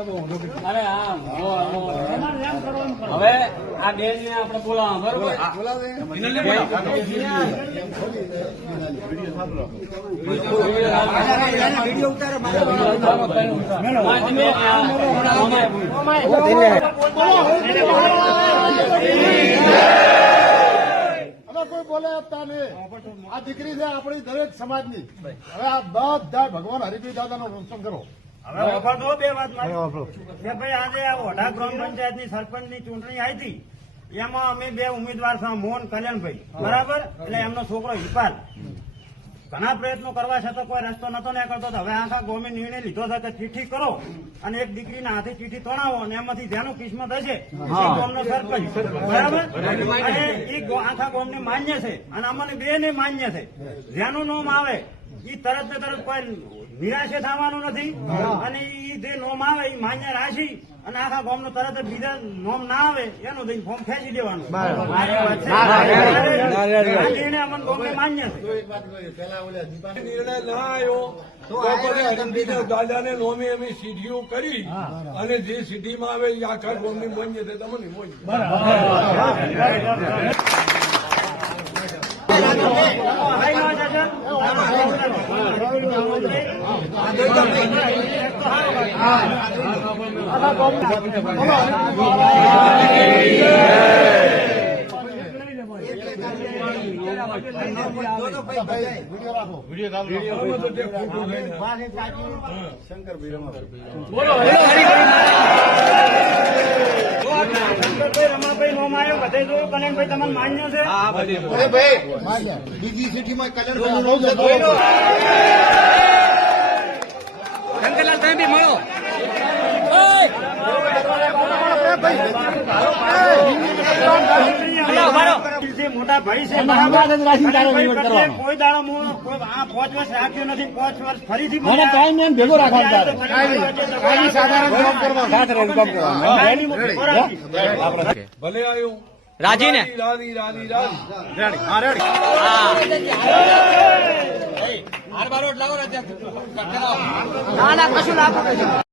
અરે હા હવે આ બેન ને આપણે બોલાવા બરોબર કોઈ બોલે આપતા નહીં. આ દીકરી છે આપણી દરેક સમાજની. હવે આ બધા ભગવાન હરિભાઈ દાદાનો રોશન કરો. હવે વફાદો બે વાત કે ભાઈ આજે આ ઓઢા ગ્રામ પંચાયતની સરપંચની ચૂંટણી આવી હતી. એમાં અમે બે ઉમેદવાર છે, મોહન કલ્યાણભાઈ, બરાબર, એટલે એમનો છોકરો હિપાલ. ઘણા પ્રયત્નો કરવા છતાં કોઈ રસ્તો નતો નીકળતો. હવે આખા ગોમે નિર્ણય લીધો છે કે ચીઠી કરો અને એક દીકરીના હાથે ચીઠી તોડાવો અને એમાંથી જેનું કિસ્મત હશે એ ગોમનો સરપંચ, બરાબર, અને એ આખા ગોમને માન્ય છે અને અમને બે ને માન્ય છે. જેનું નામ આવે એ તરત ને તરત કોઈ નિરાશે થવાનું નથી અને એ જે નોમ આવે એ માન્ય રાશી અને આખા ગામ નું તરત બીજા નોમ ના આવે એનું દઈને ફોર્મ ખેંચી દેવાનું. નિર્ણય અમને ગામને માન્ય છે. નિર્ણય ના આવ્યો તો હરિભાઈ દાદાને નોમે અમે સીડીઓ કરી અને જે સિટીમાં આવે એ આખા ગામની મોંજે છે તમને મોંજ. રમાભાઈ નોમ આવ્યો બધે જો કલ્યાણભાઈ તમને માન્ય છે. બીજી સિટીમાં શંકરલાલ તમે બી મળો. મોટા ભાઈ છે, કોઈ દાડો કોઈ 5 વર્ષ રાખ્યો નથી. 5 વર્ષ ફરીથી ભેગો રાખવાનો. ભલે આવ્યું રાજી ને રાજી રાજી રાજી ના કશું લાગુ